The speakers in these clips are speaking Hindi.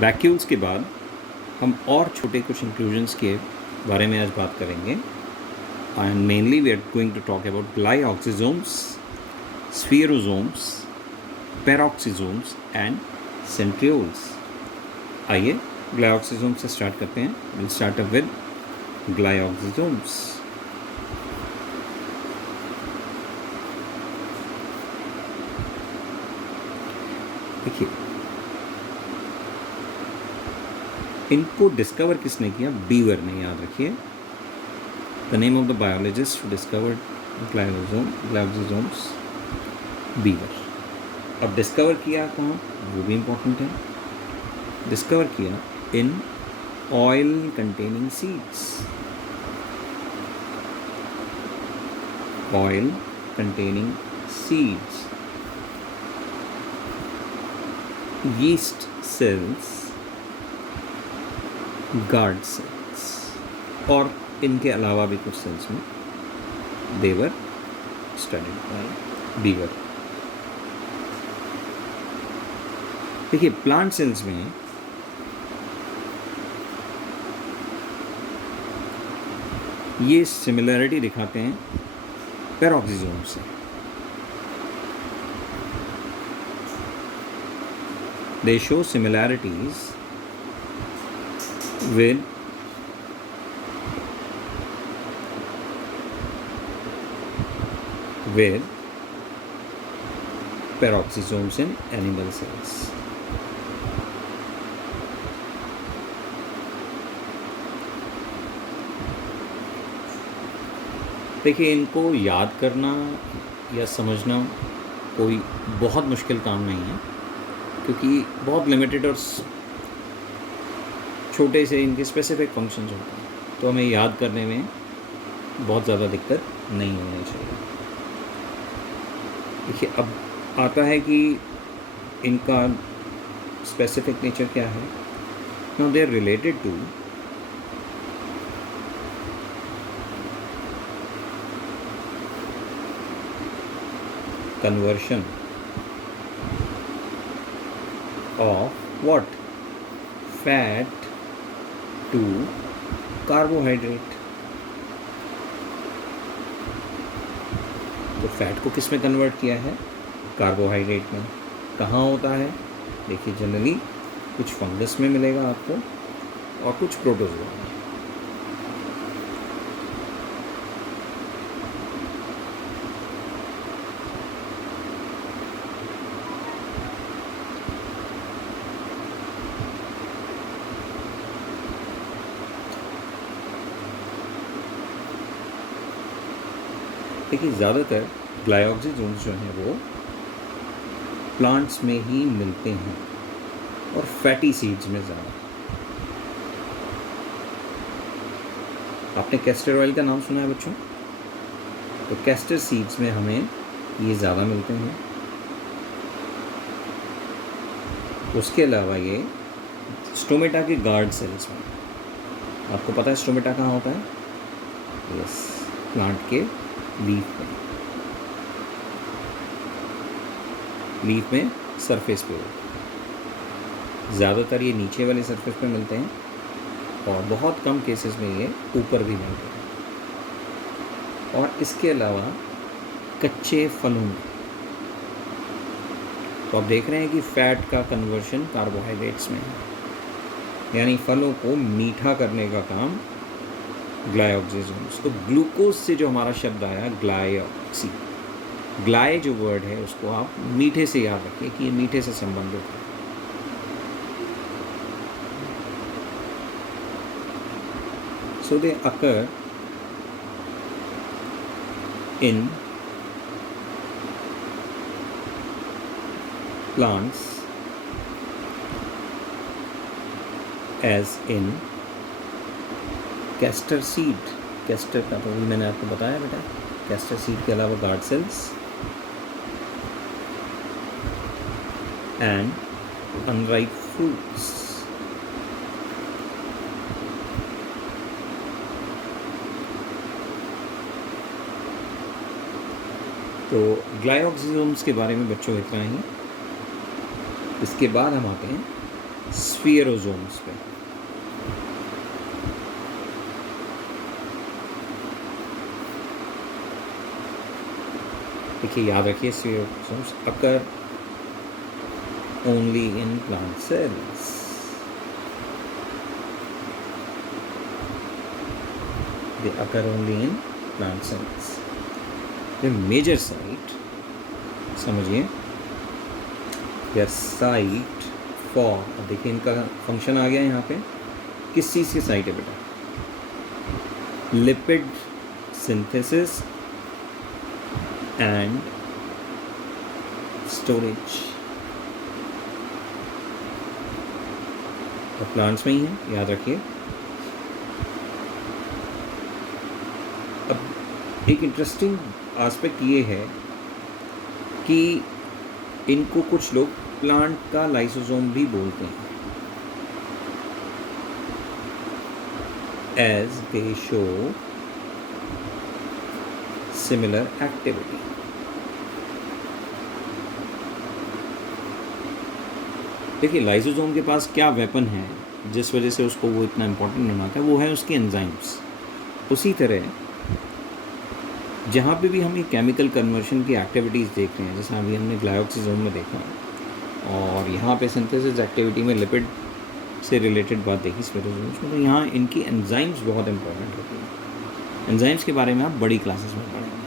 वैक्यूल्स के बाद हम और छोटे कुछ इंक्लूजन्स के बारे में आज बात करेंगे and mainly we are going to talk about glyoxysomes, spherosomes, peroxisomes and centrioles. आइए ग्लाइऑक्सिजोम्स से स्टार्ट करते हैं। Will start up with glyoxysomes. देखिए, इनको डिस्कवर किसने किया? बीवर ने, याद रखिए। The name of the biologist who discovered glyoxysomes, Beevers. अब डिस्कवर किया कहाँ, वो भी इम्पोर्टेंट है। डिस्कवर किया in oil containing seeds, oil containing seeds, yeast cells, guard cells और इनके अलावा भी कुछ सेल्स में they were studied by beaver. देखिए, प्लांट सेल्स में ये सिमिलरिटी दिखाते हैं पेरोक्सिजोम से। They show similarities with peroxisomes in animal cells. देखिए, इनको याद करना या समझना कोई बहुत मुश्किल काम नहीं है, क्योंकि बहुत लिमिटेड और छोटे से इनके स्पेसिफिक फंक्शंस होते हैं, तो हमें याद करने में बहुत ज़्यादा दिक्कत नहीं होनी चाहिए। देखिए, अब आता है कि इनका स्पेसिफिक नेचर क्या है। Now they are related to conversion of what? Fat to carbohydrate। तो फैट को किस में कन्वर्ट किया है? कार्बोहाइड्रेट में। कहाँ होता है? देखिए, जनरली कुछ फंगस में मिलेगा आपको और कुछ प्रोटोजोआ में। देखिए, ज़्यादातर ग्लाइऑक्सिजोम्स जो हैं वो प्लांट्स में ही मिलते हैं और फैटी सीड्स में ज़्यादा। आपने कैस्टर ऑयल का नाम सुना है बच्चों? तो कैस्टर सीड्स में हमें ये ज़्यादा मिलते हैं। उसके अलावा ये स्टोमेटा के गार्ड सेल्स में। आपको पता है स्टोमेटा कहाँ होता है? यस, प्लांट के लीफ में। लीफ में सरफेस पे हो। ज़्यादातर ये नीचे वाले सरफेस पे मिलते हैं और बहुत कम केसेस में ये ऊपर भी मिलते हैं। और इसके अलावा कच्चे फलों में, तो आप देख रहे हैं कि फैट का कन्वर्शन कार्बोहाइड्रेट्स में है, यानी फलों को मीठा करने का काम ग्लाइऑक्सिजोम्स। तो ग्लूकोज से जो हमारा शब्द आया ग्लाइऑक्सी, ग्लाइ जो वर्ड है उसको आप मीठे से याद रखिए कि ये मीठे से संबंधित है। सो दे अकर इन plants as in castor seed. Castor का तो भी मैंने आपको बताया बेटा। कैस्टर सीड के अलावा guard cells and unripe fruits. तो ग्लाइऑक्सिजोम्स के बारे में बच्चों इतना ही। इसके बाद हम आते हैं स्फीयरोजोम्स पे। देखिए, याद रखिए, spherosomes occur only in plant cells. They occur only in plant cells. The major site, समझिए, देयर साइट फॉर, देखिए इनका फंक्शन आ गया यहाँ पे, किस चीज़ की साइट है बेटा? Lipid synthesis and storage. तो प्लांट्स में ही है, याद रखिए। अब एक इंटरेस्टिंग एस्पेक्ट ये है कि इनको कुछ लोग प्लांट का लाइसोसोम भी बोलते हैं, as they show similar activity. देखिए, लाइसोसोम के पास क्या वेपन है जिस वजह से उसको वो इतना इम्पोर्टेंट बनाता है, वो है उसके एंजाइम्स। उसी तरह जहाँ पे भी हम ये केमिकल कन्वर्शन की एक्टिविटीज़ देख रहे हैं, जैसे अभी हमने ग्लाइऑक्सिजोम में देखा, और यहाँ पे सिंथेसिस एक्टिविटी में लिपिड से रिलेटेड बात देखी स्फीयरोजोम्स में, तो यहाँ इनकी एंजाइम्स बहुत इंपॉर्टेंट होती हैं। एंजाइम्स के बारे में आप बड़ी क्लासेस में पढ़ेंगे।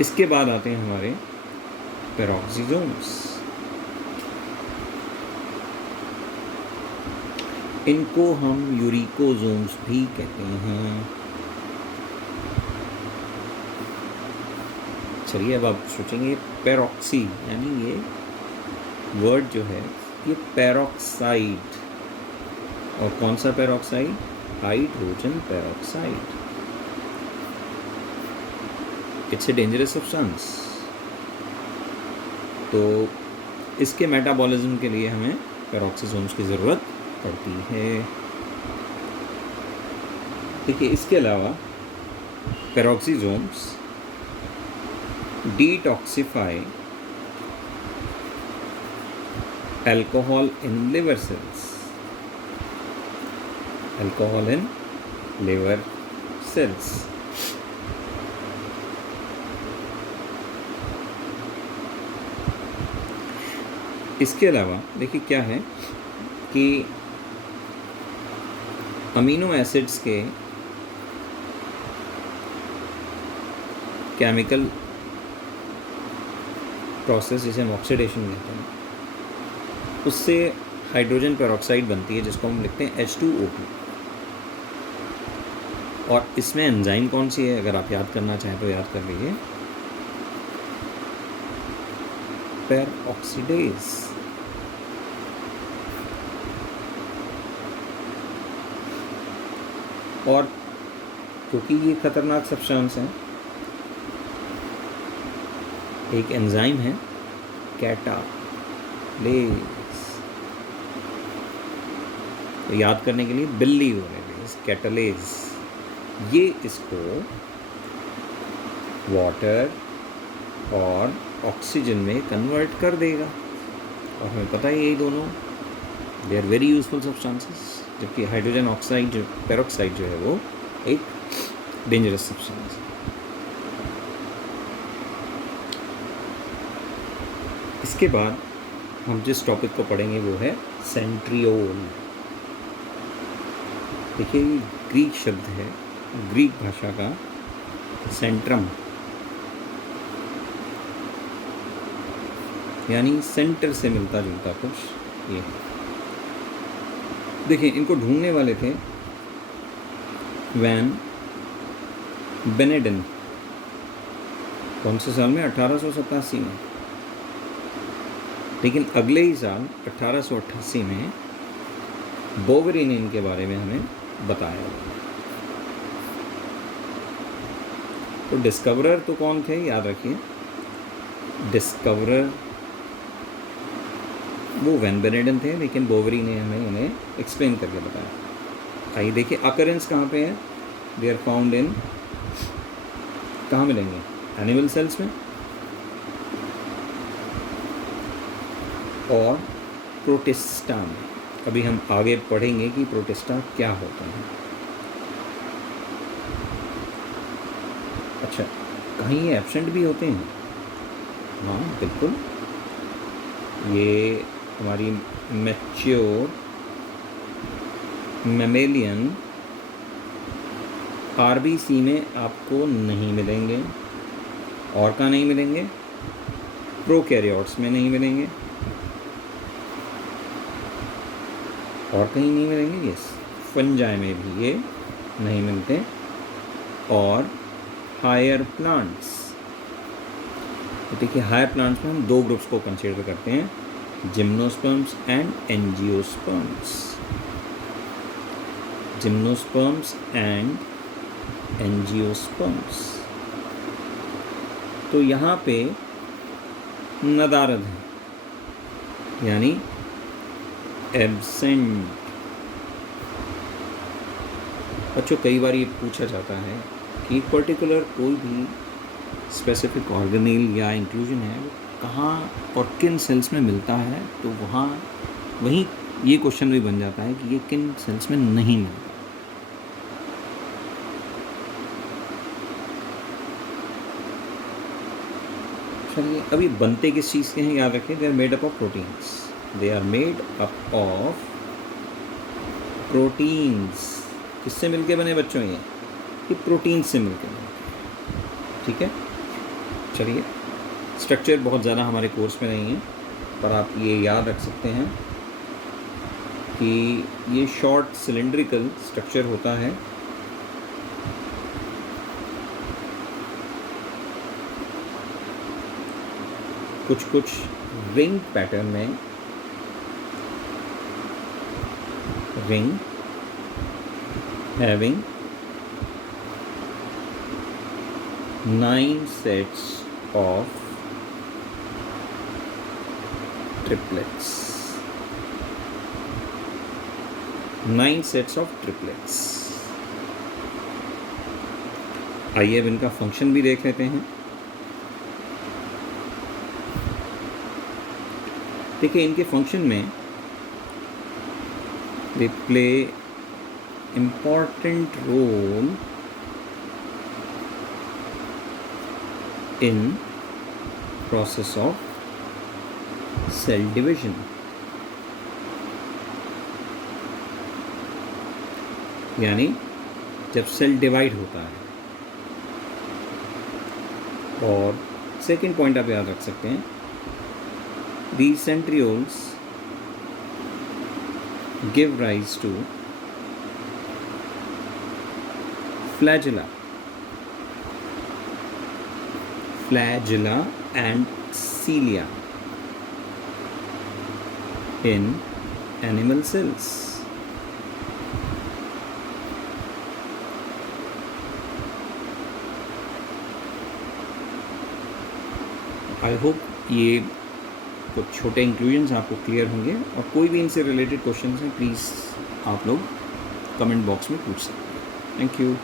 इसके बाद आते हैं हमारे पेरोक्सीजोम्स। इनको हम यूरिकोजोम्स भी कहते हैं। चलिए, अब आप सोचेंगे पेरोक्सी यानी ये वर्ड जो है ये पेरोक्साइड, और कौन सा peroxide? Hydrogen peroxide. It's a dangerous substance. तो इसके मेटाबॉलिज्म के लिए हमें पेरोक्सीजोम्स की ज़रूरत पड़ती है। देखिए, इसके अलावा peroxisomes detoxify alcohol in liver cells. Alcohol in liver cells. इसके अलावा देखिए क्या है कि अमीनो एसिड्स के केमिकल प्रोसेस, जिसे हम ऑक्सीडेशन कहते हैं, उससे हाइड्रोजन पेरोक्साइड बनती है, जिसको हम लिखते हैं H2O2। और इसमें एंजाइम कौन सी है, अगर आप याद करना चाहें तो याद कर लीजिए, पेरऑक्सीडेज। और क्योंकि ये खतरनाक सब्सटेंस हैं, एक एंजाइम है कैटालेज, तो याद करने के लिए बिल्ली बोलेंगे कैटालेज। ये इसको वाटर और ऑक्सीजन में कन्वर्ट कर देगा, और हमें पता है यही दोनों they are very useful substances, जबकि हाइड्रोजन ऑक्साइड जो पेरोक्साइड जो है वो एक डेंजरस सब्सटेंस है। इसके बाद हम जिस टॉपिक को पढ़ेंगे वो है सेंट्रियोल। देखिए, ग्रीक शब्द है, ग्रीक भाषा का सेंट्रम यानी सेंटर से मिलता जुलता कुछ ये। देखिए, इनको ढूंढने वाले थे वैन बेनेडन। कौन से साल में? 1887 में। लेकिन अगले ही साल 1888 में बोवेरी ने इनके बारे में हमें बताया। तो डिस्कवरर तो कौन थे, याद रखिए, डिस्कवरर वो वैन बेनेडन थे, लेकिन बोवेरी ने हमें उन्हें एक्सप्लेन करके बताया। आइए देखिए, अकरेंस कहाँ पे है? दे आर फाउंड इन, कहाँ मिलेंगे? एनिमल सेल्स में और प्रोटिस्टा में। अभी हम आगे पढ़ेंगे कि प्रोटिस्टा क्या होता है। अच्छा, कहीं ये एब्सेंट भी होते हैं? हाँ बिल्कुल, ये हमारी मैच्योर मैमेलियन आरबीसी में आपको नहीं मिलेंगे। और कहाँ नहीं मिलेंगे? प्रोकैरियोट्स में नहीं मिलेंगे। और कहीं नहीं मिलेंगे? यस, फंजाई में भी ये नहीं मिलते। और हायर प्लांट्स, देखिए हायर प्लांट्स में हम दो ग्रुप्स को कंसीडर करते हैं, gymnosperms and angiosperms. Gymnosperms and angiosperms. तो यहाँ पे नदारद है, यानी एब्सेंट। बच्चों, कई बार ये पूछा जाता है कि एक पर्टिकुलर कोई भी स्पेसिफिक ऑर्गेनेल या इंक्लूजन है वो कहाँ और किन सेल्स में मिलता है, तो वहीं ये क्वेश्चन भी बन जाता है कि ये किन सेल्स में नहीं मिलता। चलिए, अभी बनते किस चीज़ के हैं याद रखें। They are made up of proteins. They are made up of proteins. किससे मिलके बने बच्चों? ये प्रोटीन से मिलके बने। ठीक है, चलिए, स्ट्रक्चर बहुत ज़्यादा हमारे कोर्स में नहीं है, पर आप ये याद रख सकते हैं कि ये शॉर्ट सिलेंड्रिकल स्ट्रक्चर होता है। कुछ रिंग पैटर्न में, ring having 9 sets of triplets. 9 sets of triplets. आइए अब इनका फंक्शन भी देख लेते हैं। देखिए, इनके फंक्शन में they play important role in process of cell division. यानी जब सेल डिवाइड होता है। और सेकेंड पॉइंट आप याद रख सकते हैं, these centrioles give rise to flagella and cilia in animal cells. I hope ये कुछ छोटे इंक्लूजन्स आपको क्लियर होंगे, और कोई भी इनसे रिलेटेड क्वेश्चन हैं प्लीज़ आप लोग कमेंट बॉक्स में पूछ सकते हैं। Thank you.